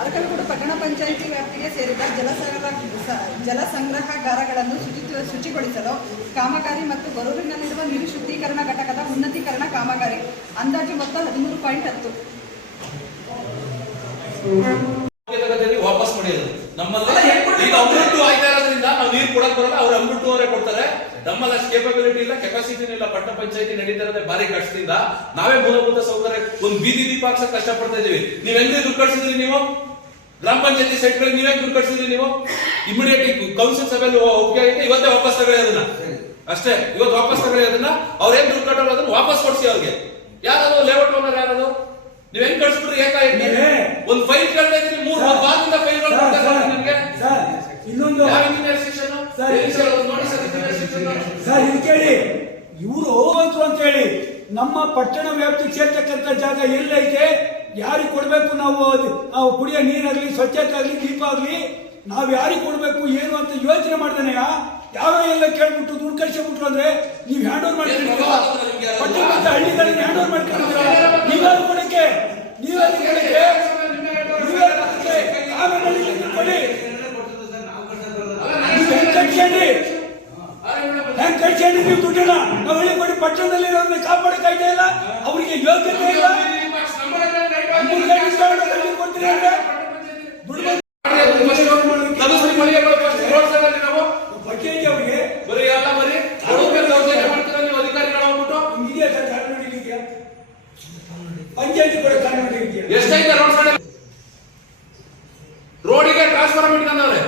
ಅರಕಲಗೂಡು ಪಟ್ಟಣ ಪಂಚಾಯಿತಿ ವ್ಯಾಪ್ತಿಗೆ ಸೇರಿದ ಜಲ ಸಂಗ್ರಹಗಾರಗಳನ್ನು ಶುಚಿಗೊಳಿಸಲು ಕಾಮಗಾರಿ ಮತ್ತು ಗೊರೂರಿನಲ್ಲಿರುವ ನೀರು ಶುದ್ಧೀಕರಣ ಘಟಕದ ಉನ್ನತೀಕರಣ ಕಾಮಗಾರಿ ಅಂದಾಜು ಮೊತ್ತ 13.10. ವಾಪಸ್ ಪಡೆಯೋದು ನಮ್ಮಲ್ಲಿ ಈಗ ಅಮೃತ ಆಯ್ತಾ ಇರೋದ್ರಿಂದ ನಾವು ನೀರು ಕೊಡಕ್ ಬರಲ್ಲ, ಅವ್ರು ಅಮೃತ ಅವರೇ ಕೊಡ್ತಾರೆ. ನಮ್ಮಲ್ಲಿ ಅಷ್ಟು ಕೇಪಬಿಲಿಟಿ ಇಲ್ಲ, ಕೆಪಾಸಿಟಿ ಇಲ್ಲ. ಪಟ್ಟಣ ಪಂಚಾಯತಿ ನಡೀತಿರೋದೇ ಭಾರಿ ಕಷ್ಟದಿಂದ ನಾವೇ ಮೂಲಭೂತ ಸೌಕರ್ಯ ಒಂದು ಬೀದಿ ದೀಪ ಹಾಕ್ಸಕ್ ಕಷ್ಟ ಪಡ್ತಾ ಇದೀವಿ. ನೀವ್ ಹೆಂಗ್ ದುಡ್ಡು ಕಟ್ಸಿದ್ರಿ? ನೀವು ಗ್ರಾಮ ಪಂಚಾಯತಿ ಸೈಟ್ ಗಳಿಗೆ ನೀವೇ ದುಡ್ಡು ಕಟ್ಸಿದ್ರಿ? ನೀವು ಇಮಿಡಿಯೇಟ್ ಕೌನ್ಸಿಲ್ ಸಭೆಯಲ್ಲಿ ಒಪ್ಪಿಗೆ ಆಗಿದೆ, ಇವತ್ತೇ ವಾಪಸ್ ತಗೊಳ್ಳಿ ಅದನ್ನ ಅಷ್ಟೇ. ಇವತ್ತು ವಾಪಸ್ ತಗೊಳ್ಳಿ ಅದನ್ನ. ಅವ್ರೇನ್ ದುಡ್ಡು ಕಟ್ಟೋರು ಅದನ್ನ ವಾಪಸ್ ಕೊಡ್ಸಿ ಅವ್ರಿಗೆ. ಯಾರದು ಲೇಔಟ್ ಓನರ್? ಯಾರದು? ನೀವ್ ಹೆಂಗ್ ಕಳ್ಸ್ಬಿಟ್ರಿ? ಏಕಾಏಕಿ ಒಂದ್ ಫೈಲ್ ಕೇಳ್ತಾ ಇದ್ರಿ, 3 ವಾರದಿಂದ ಫೈಲ್ಗಳು ಕೊಡ್ತಾರೆ ನಿಮ್ಗೆ. ಇನ್ನೊಂದು ಸರ್ ಇದು ಕೇಳಿ, ಇವರು ಹೋಗಂತರು ಅಂತ ಹೇಳಿ ನಮ್ಮ ಪಟ್ಟಣ ವ್ಯಾಪ್ತಿಗೆ ಸೇರ್ತಕ್ಕಂಥ ಜಾಗ ಎಲ್ಲೈತೆ, ಯಾರಿಗೆ ಕೊಡ್ಬೇಕು, ನಾವು ಕುಡಿಯೋ ನೀರಾಗ್ಲಿ, ಸ್ವಚ್ಛತೆ ಆಗ್ಲಿ, ದೀಪ ಆಗ್ಲಿ, ನಾವ್ ಯಾರಿಗೆ ಕೊಡ್ಬೇಕು ಏನು ಅಂತ ಯೋಚನೆ ಮಾಡ್ತಾನೆ ಯಾರೋ ಎಲ್ಲ ಕೇಳ್ಬಿಟ್ಟು ದುಡ್ಡು ಕಳಿಸ್ಬಿಟ್ರು ಅಂದ್ರೆ ನೀವ್ ಹ್ಯಾಂಡ್ ಓವರ್ ಮಾಡ್ಕೊಂಡಿದ್ದೀರಾ? ಪಟ್ಟಣದ ಹಳ್ಳಿಗಳನ್ನ ಹ್ಯಾಂಡ್ ಓವರ್ ಮಾಡ್ಕೊಂಡಿದ್ದೀರಾ? ನೀವ್ಯಾರು ಕೊಡಕ್ಕೆ ಕೊಡಿ. ಹೆಂಗ್ ಕಳ್ಸ್ಕೊಂಡ್ರಿ ನೀವು ದುಡ್ಡನ್ನ? ನಾವು ಹಳ್ಳಿ ಕೊಡಿ. ಪಟ್ಟಣದಲ್ಲಿ ಕಾಪಾಡಕ್ಕಾಯ್ತಾ ಇಲ್ಲ, ಅವರಿಗೆ ಯೋಗ್ಯತೆ ಇಲ್ಲ. ಕೊಡ್ತೀರಿ ಅಂದ್ರೆ ಪಂಚಾಯತಿ ಕೂಡ ಎಷ್ಟೈತೆ ರೋಡಿಗೆ ಟ್ರಾನ್ಸ್ಫರ್ ಮಾಡ್ಕೊಂಡವ್ರೆ.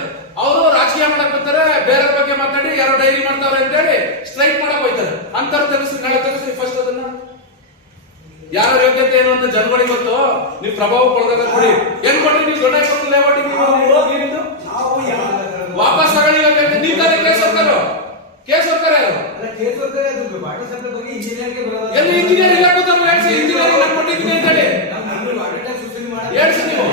ಅವರು ರಾಜಕೀಯ ಮಾಡಕ್ ಬರ್ತಾರೆ, ಬೇರೆ ಬಗ್ಗೆ ಮಾತಾಡಿ ಯಾರೋ ಡೈರಿ ಮಾಡ್ತಾವ್ರೆ ಅಂತ ಹೇಳಿ ಸ್ಟ್ರೈಕ್ ಮಾಡಕ್ ಹೋಯ್ತಾರೆ. ಅಂತರ ತೆಗೆಸ್ರಿ, ನಾಳೆ ತೆಗೆಸ್ರಿ ಫಸ್ಟ್ ಅದನ್ನ. ಯಾರ ಯೋಗ್ಯತೆ ಏನು ಅಂತ ಜನಗಳಿಗೆ ಗೊತ್ತು. ನೀವು ಪ್ರಭಾವ ಕೊಡೋದಾಗ ಕೊಡಿ. ಏನ್ ಕೊಟ್ರಿ ನೀವು? ದೊಡ್ಡ ಲೇಔಟಿಗೆ ವಾಪಸ್ ತಗೊಳ್ಳಿ. ನೀವು ತಾನೇ ಕೇಸ್ ಸರ್ಕಾರ ಯಾರು? ಎಲ್ಲಿ ಇಂಜಿನಿಯರ್ ಇಲ್ಲ ಕೂತಾರೆ? ಇಂಜಿನಿಯರಿಂಗ್ ನಾನು ಕೊಟ್ಟಿದ್ದೀನಿ ಅಂತ ಹೇಳಿ ಹೇಳ್ಸಿ ನೀವು.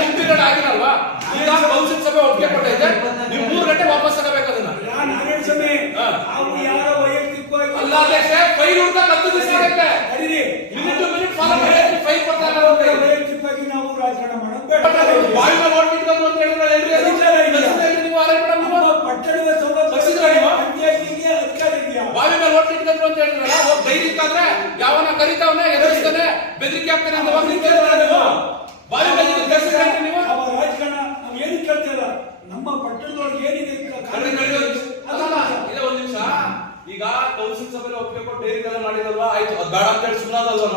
ಹಿಂದಿನ ಆಗಿರಲ್ವಾ? ಈಗ ಕೌನ್ಸಿಲ್ ಸಭೆ ಒಪ್ಪಿಗೆ ಕೊಟ್ಟೈತೆ, ನೀವು 3 ಗಂಟೆ ವಾಪಸ್ ತಗೋಬೇಕು ಅದನ್ನ. ಅಲ್ಲದೆ ಫೈಲ್ ಹುಡ್ತಾ 10 ದಿವಸ ಆಗುತ್ತೆ. ಮಿನಿಟ್ ಟು ಮಿನಿಟ್ ಫಾಲೋ ಮಾಡಿ ಫೈಲ್ ಕೊಡ್ತಾ ಇಲ್ಲ. ನಾವು ರಾಜಕಾರಣ ಮಾಡೋದು ಬೇಡ. ಬಾಯಿ ಮೇಲೆ ಓಟ್ ಇಟ್ಕೊಂಡು ಅಂತ ಹೇಳಿದ್ರೆ ನೀವು ಆರೈಕೆ ಪಟ್ಟಣದ ಬಾವಿ ಮೇಲೆ ಓಟ್ ಇಟ್ಕೊಂಡ್ರು ಅಂತ ಹೇಳಿದ್ರಲ್ಲ, ಹೋಗಿ ಧೈರ್ಯ ಇತ್ತಾದ್ರೆ ಯಾವನ ಕರಿತಾವನೆ, ಎದುರಿಸ್ತಾನೆ, ಬೆದರಿಕೆ ಆಗ್ತಾನೆ ಅಂತ ಹೋಗಿ ನೀವು ಬಾವಿ ಮೇಲೆ ನೀವು ರಾಜಕಾರಣ ನಾವು ಏನು ಕೇಳ್ತೇವ? ನಮ್ಮ ಪಟ್ಟಣದೊಳಗೆ ಏನಿದೆ ಇದೆ. ಒಂದ್ ನಿಮಿಷ, ಈಗ ಕೌನ್ಸಿಲ್ ಸಭೆಯಲ್ಲಿ ಒಪ್ಪಿಗೆ ಕೊಟ್ಟು ಡೈರಿಗೆಲ್ಲ ಮಾಡಿದಲ್ವಾ, ಆಯ್ತು, ಅದು ಬೇಡ ಅಂತ ಹೇಳಿ ಸುಮ್ಮನಾದಲ್ವಾ?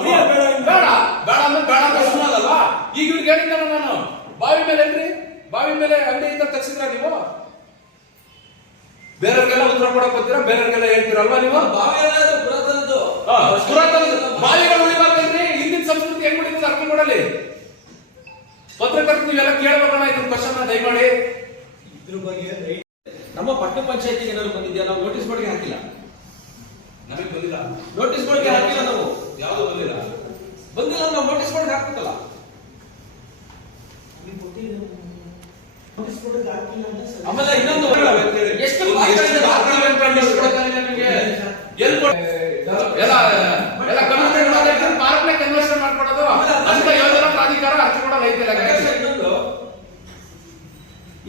ಬೇಡ ಅಂದ್ರೆ ಬೇಡ ಅಂತ ಸುಮ್ಮನಾದಲ್ವಾ? ಈಗ ಇವ್ರಿಗೆ ಹೇಳಿದ್ದಾನ ನಾನು, ಬಾವಿ ಮೇಲೆ ಏನ್ರಿ, ಬಾವಿ ಮೇಲೆ ಅಂಗಡಿಯಿಂದ ತಗ್ಸಿದ್ರ ನೀವು? ಬೇರೆಯವ್ರಿಗೆಲ್ಲ ಉತ್ತರ ಕೊಡಕ್ ಬರ್ತೀರಾ, ಬೇರೆಯವ್ರಿಗೆಲ್ಲ ಹೇಳ್ತೀರಲ್ವಾ ನೀವು? ಪುರಾತನದ್ದು ಬಾವಿಗಳು ಉಳಿಬಾರ್ದ್ರಿ. ಹಿಂದಿನ ಸಂಸ್ಕೃತಿ ಹೆಂಗ್ ಉಳಿತದೆ ಅರ್ಥ ಮಾಡಲಿ. ಪತ್ರಕರ್ತರು ನೀವೆಲ್ಲ ಕೇಳಬೇಕಲ್ಲ ಇದನ್ನ ಕ್ವಶನ್ ದಯಮಾಡಿ. ಇದ್ರ ಬಗ್ಗೆ ನಮ್ಮ ಪಟ್ಟಣ ಪಂಚಾಯತಿಗೆ ಏನಾದ್ರು ಬಂದಿದ್ಯಾ? ನಾವು ನೋಟಿಸ್ ಬೋರ್ಡ್ಗೆ ಹಾಕಿಲ್ಲ. ನಮಗೆ ಬಂದಿಲ್ಲ. ನೋಟಿಸ್ ಬೋರ್ಡ್ಗೆ ಹಾಕಿಲ್ಲ. ನಾವು ಯಾವುದು ಬಂದಿಲ್ಲ. ನಾವು ನೋಟಿಸ್ ಬೋರ್ಡ್ಗೆ ಹಾಕ್ಬೇಕಲ್ಲ. ಆಮೇಲೆ ಇನ್ನೊಂದು ಎಷ್ಟು ಪಾರ್ಕ್ನ ಕನ್ವರ್ಷನ್ ಮಾಡ್ಕೊಡೋದು ಅಂತ ಯೋಜನಾ ಪ್ರಾಧಿಕಾರ ಅರ್ಜಿ ಕೊಡೋದು ಐತೆ.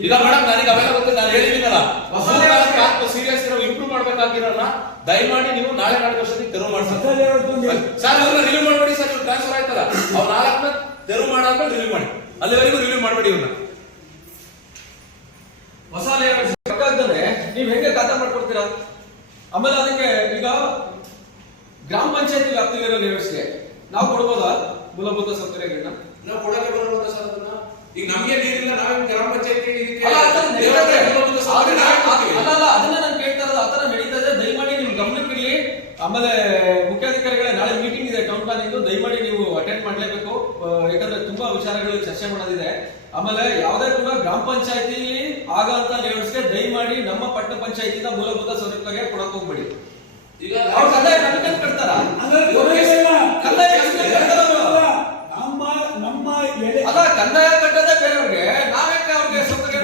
ಈಗ ಮೇಡಮ್ ನನಗೆ ಅವೆಲ್ಲ ಗೊತ್ತಿಲ್ಲ, ನಾನು ಹೇಳಿದ್ದೀನಲ್ಲ, ಸೀರಿಯಸ್ ಇರೋ ಇಂಪ್ರೂವ್ ಮಾಡ್ಬೇಕಾಗಿರೋಲ್ಲ. ದಯಮಾಡಿ ನೀವು ನಾಳೆ ನಾಲ್ಕು ವರ್ಷಕ್ಕೆ ತೆರವು ಮಾಡ್ಸರ್ ರಿವ್ಯೂ ಮಾಡಬೇಡಿ ಸರ್. ನೀವು ಟ್ರಾನ್ಸ್ಫರ್ ಆಯ್ತಲ್ಲ, ಅವ್ರು 4 ತೆರವು ಮಾಡಾದ್ಮೇಲೆ ರಿವ್ಯೂ ಮಾಡಿ. ಅಲ್ಲಿವರೆಗೂ ರಿವ್ಯೂ ಮಾಡಬೇಡಿ ಇವ್ರನ್ನ. ಹೊಸ ಲೇಔಟ್ ಬೇಕಾದ್ರೆ ನೀವ್ ಹೆಂಗೆ ಖಾತಾ ಮಾಡ್ಕೊಡ್ತೀರಾ? ಆಮೇಲೆ ಅದಕ್ಕೆ ಈಗ ಗ್ರಾಮ ಪಂಚಾಯತಿ ವ್ಯಾಪ್ತಿಯಲ್ಲಿರೋ ಲೇಔಟ್ಸ್ಗೆ ನಾವು ಕೊಡ್ಬೋದಾ ಮೂಲಭೂತ ಸೌಕರ್ಯಗಳನ್ನ? ನಾವು ಕೊಡಕ್ಕೆ ಬರೋಲ್ಲ ಸರ್ ಅದನ್ನ. ಈಗ ನಮ್ಗೆ ನೀರಿಲ್ಲ, ನಾವೇ ಗ್ರಾಮ ಪಂಚಾಯತಿ ಅದನ್ನ ನಾನು ಕೇಳ್ತಾ ಇರೋದು. ಆತರ ನಡೀತದೆ. ದಯಮಾಡಿ ನಿಮ್ ಗಮನಕ್ಕಿರ್ಲಿ. ಆಮೇಲೆ ಮುಖ್ಯಾಧಿಕಾರಿಗಳೇ, ನಾಳೆ ಮೀಟಿಂಗ್ ಇದೆ ಟೌನ್ ಪ್ಲಾನಿಂಗ್, ದಯಮಾಡಿ ನೀವು ಅಟೆಂಡ್ ಮಾಡ್ಲೇಬೇಕು. ಯಾಕಂದ್ರೆ ತುಂಬಾ ವಿಚಾರಗಳು ಚರ್ಚೆ ಮಾಡೋದಿದೆ. ಆಮೇಲೆ ಯಾವುದೇ ಕೂಡ ಗ್ರಾಮ ಪಂಚಾಯತಿ ಆಗಂತ ಲೇಔಟ್ಸ್ಗೆ ದಯಮಾಡಿ ನಮ್ಮ ಪಟ್ಟಣ ಪಂಚಾಯತಿನ ಮೂಲಭೂತ ಸೌಕರ್ಯ ಕೊಡಕ್ ಹೋಗ್ಬೇಡಿ. ಈಗ ಅವ್ರು ಕಂದಾಯ ಕಮಿಷನ್ ಕಟ್ತಾರ, ಅಲ್ಲ ಕಂದಾಯ ಕಟ್ಟದೆ ಬೇರೆಯವ್ರಿಗೆ, ನಾವ್ಯಾಕೆ ಅವ್ರಿಗೆ ಸೌಕರ್ಯ?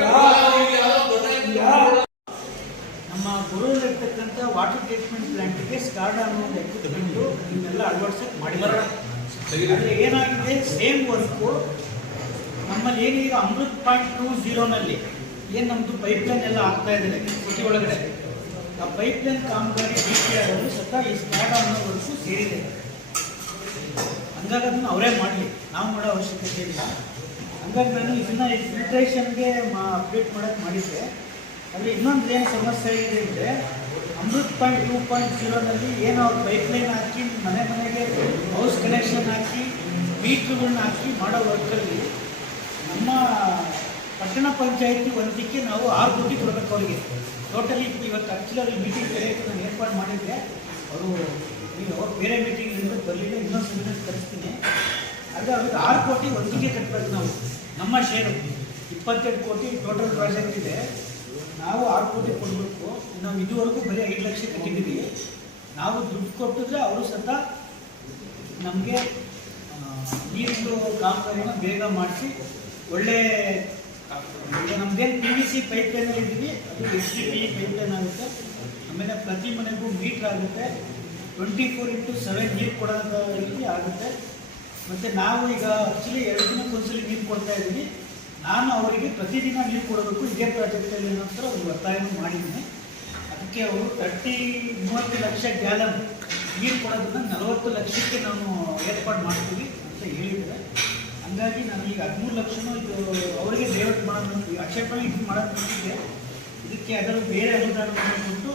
ನಮ್ಮ ಗುರುವಿರ್ತಕ್ಕಂಥ ವಾಟರ್ ಟ್ರೀಟ್ಮೆಂಟ್ ಪ್ಲಾಂಟ್ಗೆ ಸ್ಕಾಡಾ ಅನ್ನೋದು ಎಕ್ವಿಪ್ಮೆಂಟು ಇವನ್ನೆಲ್ಲ ಅಳವಡಿಸಕ್ಕೆ ಮಾಡಿದ್ದಾರೆ. ಆದರೆ ಏನಾಗಿದೆ, ಸೇಮ್ ವರ್ಕು ನಮ್ಮ ನಮ್ಮಲ್ಲಿ ಏನೀಗ ಅಮೃತ್ ಪಾಯಿಂಟ್ 2.0 ಏನು ನಮ್ಮದು ಪೈಪ್ಲೈನ್ ಎಲ್ಲ ಆಗ್ತಾ ಇದೆ ಸಿಟಿ ಒಳಗಡೆ, ಆ ಪೈಪ್ಲೈನ್ ಕಾಮಗಾರಿ DPR ಅವರು ಸ್ವತಃ ಈ ಸ್ಟಾರ್ಟ್ ಅನ್ನೋವರೆಗೂ ಸೇರಿದೆ. ಹಂಗಾಗಿ ಅದನ್ನು ಅವರೇ ಮಾಡಲಿ, ನಾವು ಮಾಡೋ ಅವಶ್ಯಕತೆ ಇಲ್ಲ. ಹಂಗಾಗಿ ನಾನು ಇದನ್ನು ಫಿಲ್ಟ್ರೇಷನ್ಗೆ ಅಪ್ಡೇಟ್ ಮಾಡೋಕ್ಕೆ ಮಾಡಿದ್ದೆ. ಅಲ್ಲಿ ಇನ್ನೊಂದು ಏನು ಸಮಸ್ಯೆ ಇದೆ ಅಂದರೆ ಅಮೃತ್ ಪಾಯಿಂಟ್ 2.0 ಏನು ಅವ್ರು ಪೈಪ್ಲೈನ್ ಹಾಕಿ ಮನೆ ಮನೆಗೆ ಹೌಸ್ ಕನೆಕ್ಷನ್ ಹಾಕಿ ಮೀಟ್ರುಗಳನ್ನ ಹಾಕಿ ಮಾಡೋ ವರ್ಕಲ್ಲಿ ನಮ್ಮ ಪಟ್ಟಣ ಪಂಚಾಯತಿ ಒಂದಕ್ಕೆ ನಾವು 6 ಕೋಟಿ ಕೊಡಬೇಕು ಅವರಿಗೆ. ಟೋಟಲಿ ಇವತ್ತು ಆ್ಯಕ್ಚುಲಿ ಅವ್ರಿಗೆ ಮೀಟಿಂಗ್ ಕರೆಯೋಕ್ಕೆ ನಾನು ಏರ್ಪಾಡು ಮಾಡಿದ್ದೆ. ಅವ್ರು ಬೇರೆ ಮೀಟಿಂಗಿಂದ ಬರಲಿಲ್ಲ, ಇನ್ನೊಂದು ಸೆಮಿನಾರ್ ಕರೆಸ್ತೀನಿ. ಆದರೆ ಅವ್ರಿಗೆ 6 ಕೋಟಿ ಒಂದಿಗೆ ಕಟ್ಟಬೇಕು ನಾವು. ನಮ್ಮ ಶೇರು 22 ಕೋಟಿ ಟೋಟಲ್ ಪ್ರಾಜೆಕ್ಟ್ ಇದೆ, ನಾವು 6 ಕೋಟಿ ಕೊಡಬೇಕು. ನಾವು ಇದುವರೆಗೂ ಬರೀ 5 ಲಕ್ಷ ಕಟ್ಟಿದ್ದೀವಿ. ನಾವು ದುಡ್ಡು ಕೊಟ್ಟಿದ್ರೆ ಅವರು ಸಹ ನಮಗೆ ನೀರಿನ ಕಾಮಗಾರಿನ ಬೇಗ ಮಾಡಿಸಿ ಒಳ್ಳೆ ನಮ್ದೇನು PVC ಪೈಪ್ಲೈನಲ್ಲಿ ಇದ್ದೀವಿ ಅದು HDPE ಪೈಪ್ಲೈನ್ ಆಗುತ್ತೆ. ಆಮೇಲೆ ಪ್ರತಿ ಮನೆಗೂ ಮೀಟ್ರ್ ಆಗುತ್ತೆ, 24/7 ನೀರು ಕೊಡೋಂಥ ರೀತಿ ಆಗುತ್ತೆ. ಮತ್ತು ನಾವು ಈಗ ಆ್ಯಕ್ಚುಲಿ 2 ದಿನಕ್ಕೊಂದ್ಸಲಿ ನೀರು ಕೊಡ್ತಾ ಇದ್ದೀವಿ. ನಾನು ಅವರಿಗೆ ಪ್ರತಿದಿನ ನೀರು ಕೊಡಬೇಕು ಇದೇ ಪ್ರಾಜೆಕ್ಟಲ್ಲಿ ನಂತರ ಒಂದು ಒತ್ತಾಯನೂ ಮಾಡಿದ್ದೀನಿ. ಅದಕ್ಕೆ ಅವರು 30 ಲಕ್ಷ ಗ್ಯಾಲನ್ ನೀರು ಕೊಡೋದನ್ನು 40 ಲಕ್ಷಕ್ಕೆ ನಾವು ಏರ್ಪಾಡು ಮಾಡ್ತೀವಿ ಅಂತ ಹೇಳಿದ್ದಾರೆ. ಹಂಗಾಗಿ ನಾನು ಈಗ 13 ಲಕ್ಷನೂ ಇದು ಅವರಿಗೆ ಡೈವರ್ಟ್ ಮಾಡೋದು ಆಕ್ಷೇಪಣೆ ಇದು ಮಾಡೋದು ನಿಂತಿದೆ. ಇದಕ್ಕೆ ಅದರ ಬೇರೆ ಅನುದಾನವನ್ನು ಕೊಟ್ಟು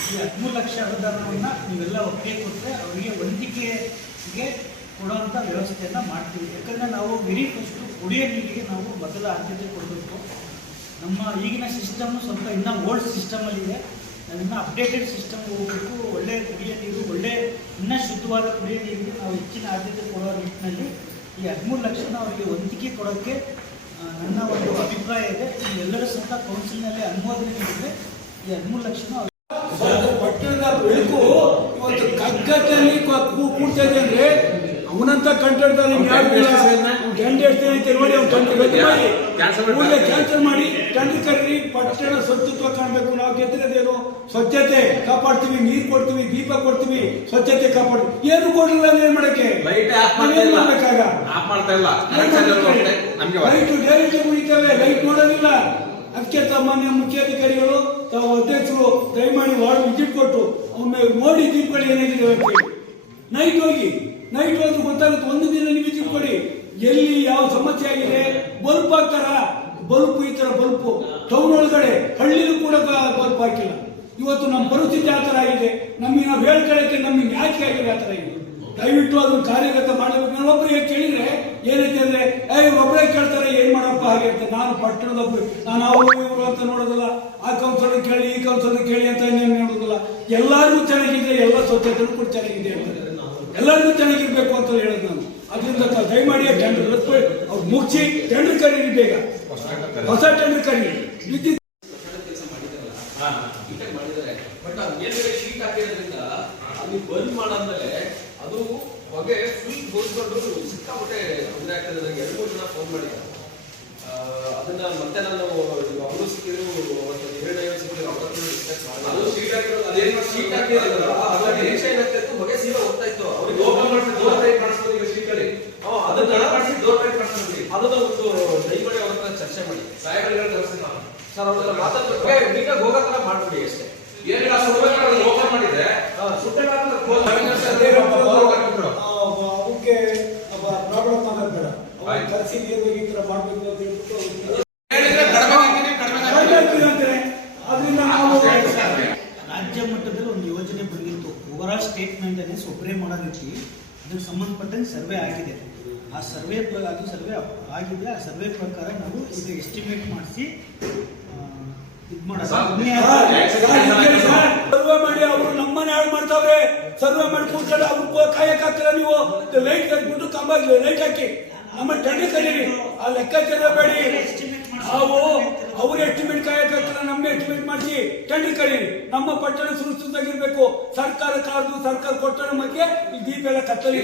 ಈ 13 ಲಕ್ಷ ಅನುದಾನವನ್ನು ನೀವೆಲ್ಲ ಒಪ್ಪಿಗೆ ಕೊಟ್ಟರೆ ಅವರಿಗೆ ಹೊಂದಿಕೆಗೆ ಕೊಡುವಂಥ ವ್ಯವಸ್ಥೆಯನ್ನು ಮಾಡ್ತೀವಿ. ಯಾಕಂದರೆ ನಾವು ವೆರಿ ಫಸ್ಟು ಕುಡಿಯೋ ನೀರಿಗೆ ನಾವು ಮೊದಲ ಆದ್ಯತೆ ಕೊಡಬೇಕು. ನಮ್ಮ ಈಗಿನ ಸಿಸ್ಟಮ್ಮು ಸ್ವಲ್ಪ ಇನ್ನೂ ಓಲ್ಡ್ ಸಿಸ್ಟಮಲ್ಲಿದೆ, ನಾವಿನ್ನೂ ಅಪ್ಡೇಟೆಡ್ ಸಿಸ್ಟಮ್ ಹೋಗಬೇಕು. ಒಳ್ಳೆಯ ಕುಡಿಯೋ ನೀರು, ಒಳ್ಳೆ ಇನ್ನೂ ಶುದ್ಧವಾದ ಕುಡಿಯೋ ನೀರಿಗೆ ನಾವು ಹೆಚ್ಚಿನ ಆದ್ಯತೆ ಕೊಡೋ ನಿಟ್ಟಿನಲ್ಲಿ ಈ 13 ಲಕ್ಷನ ಅವರಿಗೆ ಹೊಂದಿಕೆ ಕೊಡೋಕ್ಕೆ ನನ್ನ ಒಂದು ಅಭಿಪ್ರಾಯ ಇದೆ. ಎಲ್ಲರೂ ಸಹ ಕೌನ್ಸಿಲ್ನಲ್ಲಿ ಅನುಮೋದನೆ ನೀಡಿದರೆ ಈ 13 ಲಕ್ಷನ ಪಟ್ಟಣದ ಬೆಳಕು ಇವತ್ತು ಕಗ್ಗಟ್ಟಲ್ಲಿ ಕೂಡ್ತಾ ಇದೆ ಅಂದ್ರೆ ಅವನಂತ ಕಂಟಿಡ್ತಾನೆ ನೋಡಿ. ಅವ್ನು ಕ್ಯಾನ್ಸಲ್ ಮಾಡಿ ಟೆಂಡರ್ ಕರೀರಿ, ಪಟ್ಟಣ ಸ್ವಚ್ಛತ್ವ ಕಾಣಬೇಕು. ನಾವು ಗೆದ್ದಿರೋದೇನು ಸ್ವಚ್ಛತೆ ಕಾಪಾಡ್ತೀವಿ, ನೀರು ಕೊಡ್ತೀವಿ, ದೀಪ ಕೊಡ್ತೀವಿ, ಸ್ವಚ್ಛತೆ ಕಾಪಾಡ್ತೀವಿ. ಏನು ಕೊಡಲಿಲ್ಲ ಏನ್ ಮಾಡಕ್ಕೆ ಮಾಡ್ಬೇಕಾಗ ಲೈಟ್ ಡೈರೆಕ್ಟ್ ಮುಗಿತವೆ, ಲೈಟ್ ನೋಡೋದಿಲ್ಲ. ಅದಕ್ಕೆ ಮಾನ್ಯ ಮುಖ್ಯಾಧಿಕಾರಿಗಳು ತಾವು ಅಧ್ಯಕ್ಷರು ದಯಮಾಡಿ ವಾರ್ಡ್ ವಿಸಿಟ್ ಕೊಟ್ಟು ಒಮ್ಮೆ ನೋಡಿ ದೀಪಗಳು ಏನಾಗಿದೆ ಅಂತ ಹೇಳಿ ನೈಟ್ ಹೋಗಿ ಗೊತ್ತಾಗುತ್ತೆ. ಒಂದು ದಿನ ನೀವು ವಿಸಿಟ್ ಕೊಡಿ, ಎಲ್ಲಿ ಯಾವ ಸಮಸ್ಯೆ ಆಗಿದೆ. ಬಲ್ಪ್ ಹಾಕ್ತಾರ, ಬಲ್ಪ್ ಈ ತರ ಬಲ್ಪ್ ಟೌನ್ ಒಳಗಡೆ ಹಳ್ಳಿಲೂ ಕೂಡ ಬಲ್ಪ್ ಹಾಕಿಲ್ಲ. ಇವತ್ತು ನಮ್ಮ ಪರಿಸ್ಥಿತಿ ಆ ತರ ಆಗಿದೆ. ನಮಗೆ ನಾವು ಹೇಳ್ಕೊಳ್ಳೋಕ್ಕೆ ನಮಗೆ ಯಾಕೆ ಆಗಿದೆ ಆ ತರ ಆಗಿದೆ. ದಯವಿಟ್ಟು ಅದನ್ನು ಕಾರ್ಯಗತ ಮಾಡಬೇಕು. ನಾನು ಒಬ್ಬರಿಗೆ ಕೇಳಿದ್ರೆ ಏನೈತೆ ಅಂದ್ರೆ ಒಬ್ಬರೇ ಕೇಳ್ತಾರೆ ಏನ್ ಮಾಡಪ್ಪ ಹಾಗೆ ಅಂತ. ನಾನು ಪಟ್ಟಣದೊಬ್ಬರು, ನಾನು ಅವರು ಇವರು ಅಂತ ನೋಡೋದಿಲ್ಲ. ಆ ಕೌನ್ಸಲರ್ ಕೇಳಿ ಈ ಕೌನ್ಸಲರ್ ಕೇಳಿ ಅಂತ ಏನೇನು ನೋಡೋದಿಲ್ಲ. ಎಲ್ಲರಿಗೂ ಚೆನ್ನಾಗಿದ್ರೆ ಎಲ್ಲ ಸ್ವಚ್ಛತೆ ಕೂಡ ಚೆನ್ನಾಗಿದೆ ಅಂತ, ಎಲ್ಲರಿಗೂ ಚೆನ್ನಾಗಿರ್ಬೇಕು ಅಂತ ಹೇಳೋದು ನಾನು. ಅದರಿಂದ ದಯಮಾಡಿ ಟೆಂಡರ್ ಅವ್ರು ಮುಗಿಸಿ ಟೆಂಡರ್ ಕರೀರಿ, ಬೇಗ ಹೊಸ ಟೆಂಡರ್ ಕರೀರಿ. ಬಟ್ ಮೇಲ್ಗಡೆ ಶೀಟ್ ಹಾಕಿರೋದ್ರಿಂದ ಅದು ಬಂದ್ ಮಾಡಾದ್ಮೇಲೆ ಅದು ಹೊಗೆ ಫುಲ್ ಹೋಗ್ಕೊಂಡು ಸಿಕ್ಕಾಪಟ್ಟೆ ತೊಂದರೆ ಆಗ್ತದೆ. ನನಗೆ 2-3 ಜನ ಫೋನ್ ಮಾಡಿದ್ದಾರೆ. ಅದನ್ನ ಮತ್ತೆ ನಾನು ಅವರು ಸಿಕ್ಕಿದ್ರು, ಸಿಕ್ಕಿದ್ರು, ಅವ್ರ ಡಿಸ್ಕಸ್ ಮಾಡಿದ್ರು. ಶೀಟ್ ಹಾಕಿರೋದು ಅದೇನು ಶೀಟ್ ಹಾಕಿರೋದಲ್ಲ, ಅದ್ರಲ್ಲಿ ಏನಾಗ್ತಿತ್ತು, ಹೊಗೆ ಸೀದಾ ಹೋಗ್ತಾ ಇತ್ತು. ಅವ್ರಿಗೆ ಓಪನ್ ಮಾಡಿಸಿ ಡೋರ್ ಟೈಪ್ ಮಾಡಿಸ್ಬೋದು. ಈಗ ಶೀಟ್ ಅಲ್ಲಿ ಅದನ್ನ ತಡ ಮಾಡಿಸಿ ಡೋರ್ ಟೈಪ್ ಮಾಡಿಸ್ತೀವಿ. ಅದನ್ನ ಒಂದು ದಯಮಾಡಿ ಅವ್ರ ಹತ್ರ ಚರ್ಚೆ ಮಾಡಿ, ಸಾಹೇಬರಿಗೆ ತರಿಸ್ತೀನಿ ನಾನು ಸರ್. ಅವ್ರ ಮಾತಾಡ್ತಾರೆ ನೀಟಾಗಿ ಹೋಗೋ ತರ ಮಾಡ್ಬಿಡಿ ಅಷ್ಟೇ. ಏನಿಲ್ಲ, ಓಪನ್ ಮಾಡಿದ್ರೆ ಅವಕ್ಕೆ ಪ್ರಾಬ್ಲಮ್ ಆಗಬೇಡ, ಕಲಿಸಿ ನೀರು ಈ ತರ ಮಾಡ್ಬೇಕು ಅಂತ ಹೇಳ್ಬಿಟ್ಟು ಅದರಿಂದ ರಾಜ್ಯ ಮಟ್ಟದಲ್ಲಿ ಒಂದು ಯೋಜನೆ ಬಂದಿತ್ತು. ಓವರಾಲ್ ಸ್ಟೇಟ್ ಮೇಂಟೆನೆನ್ಸ್ ಒಬ್ಬರೇ ಮಾಡೋದಕ್ಕೆ ಅದಕ್ಕೆ ಸಂಬಂಧಪಟ್ಟಂಗೆ ಸರ್ವೆ ಆಗಿದೆ. ಆ ಸರ್ವೆ ಸರ್ವೆ ಆಗಿದೆ. ಆ ಸರ್ವೆ ಪ್ರಕಾರ ನಾವು ಈಗ ಎಸ್ಟಿಮೇಟ್ ಮಾಡಿಸಿ ಇದು ಸರ್ವೆ ಮಾಡಿ ಅವರು ನಮ್ಮನೆ ಹಾಳು ಮಾಡ್ತಾವ್ರೆ. ಸರ್ವೆ ಮಾಡಿ ಕೂತ್ಕೊಂಡು ಅವ್ರು ಕಾಯಕ್ ಹಾಕ್ತೀರ ನೀವು. ಲೈಟ್ ಹಾಕ್ಬಿಟ್ಟು ಕಂಬ ಲೈಟ್ ಹಾಕಿ ನಮ್ಮ ಟೆಂಡರ್ ಕರೀರಿ. ಆ ಲೆಕ್ಕಾಚಾರ ಬೇಡಿ. ನಾವು ಅವ್ರ ಎಸ್ಟಿಮೇಟ್ ಕಾಯಕ್ ಹಾಕ್ತಾರೆ, ನಮ್ಮ ಎಸ್ಟಿಮೇಟ್ ಮಾಡಿಸಿ ಟೆಂಡರ್ ಕರೀರಿ. ನಮ್ಮ ಪಟ್ಟಣ ಸುರಕ್ಷಿತವಾಗಿರ್ಬೇಕು. ಸರ್ಕಾರ ಕಾರ್ದು ಸರ್ಕಾರ ಕೊಟ್ಟಣ ಮಧ್ಯೆ ಈ ದೀಪ ಎಲ್ಲ ಕತ್ತಲಿ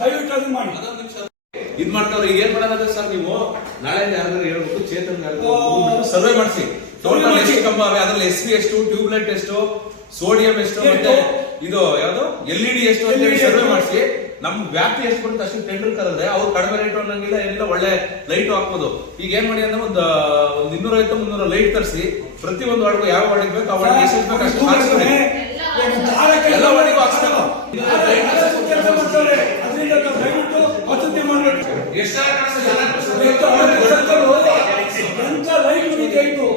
ದಯವಿಟ್ಟು ಅದನ್ನ ಮಾಡಿ. ಇದ್ ಮಾಡ್ತಾವ್ರೆ. ಈಗ ಏನ್ ಮಾಡೋದಂದ್ರೆ ಸರ್, ನೀವು ನಾಳೆ ಯಾರಾದ್ರೂ ಹೇಳ್ಬೇಕು, ಚೇತನ್ ಸರ್ವೆ ಮಾಡಿಸಿ ಟೋಟಲ್ ಎಷ್ಟು ಕಂಬ ಅವೆ, ಅದ್ರಲ್ಲಿ SP ಎಷ್ಟು, ಟ್ಯೂಬ್ಲೈಟ್ ಎಷ್ಟು, ಸೋಡಿಯಂ ಎಷ್ಟು, ಮತ್ತೆ ಇದು ಯಾವ್ದು LED ಎಷ್ಟು ಅಂತ ಸರ್ವೆ ಮಾಡಿಸಿ ನಮ್ ವ್ಯಾಪ್ತಿ ಎಷ್ಟು ಬರುತ್ತೆ ಅಷ್ಟು ಟೆಂಡರ್ ಕರೆದ್ರೆ ಅವ್ರು ಕಡಿಮೆ ರೇಟ್ ಅನ್ನಂಗಿಲ್ಲ ಏನಿಲ್ಲ, ಒಳ್ಳೆ ಲೈಟ್ ಹಾಕ್ಬೋದು. ಈಗ ಏನ್ ಮಾಡಿ ಅಂದ್ರೆ ಒಂದು 250-300 ಲೈಟ್ ತರಿಸಿ ಪ್ರತಿ ಒಂದು ವಾರ್ಡ್ಗೂ ಯಾವ ವಾರ್ಡಿಗೆ ಬೇಕು ಆ ವಾರ್ಡಿಗೆ ಎಷ್ಟು ಬೇಕು ಅಷ್ಟು ಹಾಕ್ಸ್ಕೊಳ್ಳಿ. ಎಲ್ಲ ವಾರ್ಡಿಗೂ ಹಾಕ್ಸ್ಕೊಳ್ಳೋ. ಎಷ್ಟಾರ ಎಂತ ಲೈಟ್ ಉಳಿತಾಯಿತು,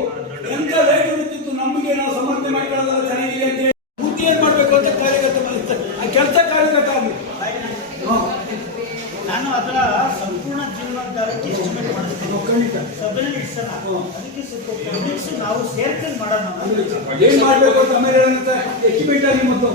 ಎಂತ ಲೈಟ್ ಉಳಿತಿತ್ತು. ನಮಗೆ ನಾವು ಸಮರ್ಥನೆ ಮಾಡ್ಕೊಳ್ಳೋದಲ್ಲ ಚೆನ್ನಾಗಿದೆ ಅಂತ ಹೇಳಿ ಬುದ್ಧಿ ಏನ್ ಮಾಡ್ಬೇಕು ಅಂತ ಕಾರ್ಯಗತ ಮಾಡಿರ್ತಾರೆ. ಆ ಕೆಲಸ ಕಾರ್ಯಗತ ಆಗಲಿ. ನಾನು ಅದರ ಸಂಪೂರ್ಣ ಜೀವನೋದ್ಧಾರಕ್ಕೆ ಎಸ್ಟಿಮೇಟ್ ಮಾಡಿಸ್ತೀನಿ. ಖಂಡಿತ ಸಬ್ಯೂನಿಟ್ಸ್ ಅದಕ್ಕೆ ಸ್ವಲ್ಪ ಪಬ್ಲಿಕ್ಸ್ ನಾವು ಸೇರ್ಕೊಂಡು ಮಾಡೋಣ. ಏನ್ ಮಾಡ್ಬೇಕು ಅಂತ ಆಮೇಲೆ ಎಸ್ಟಿಮೇಟ್ ಆಗಿ ಮತ್ತು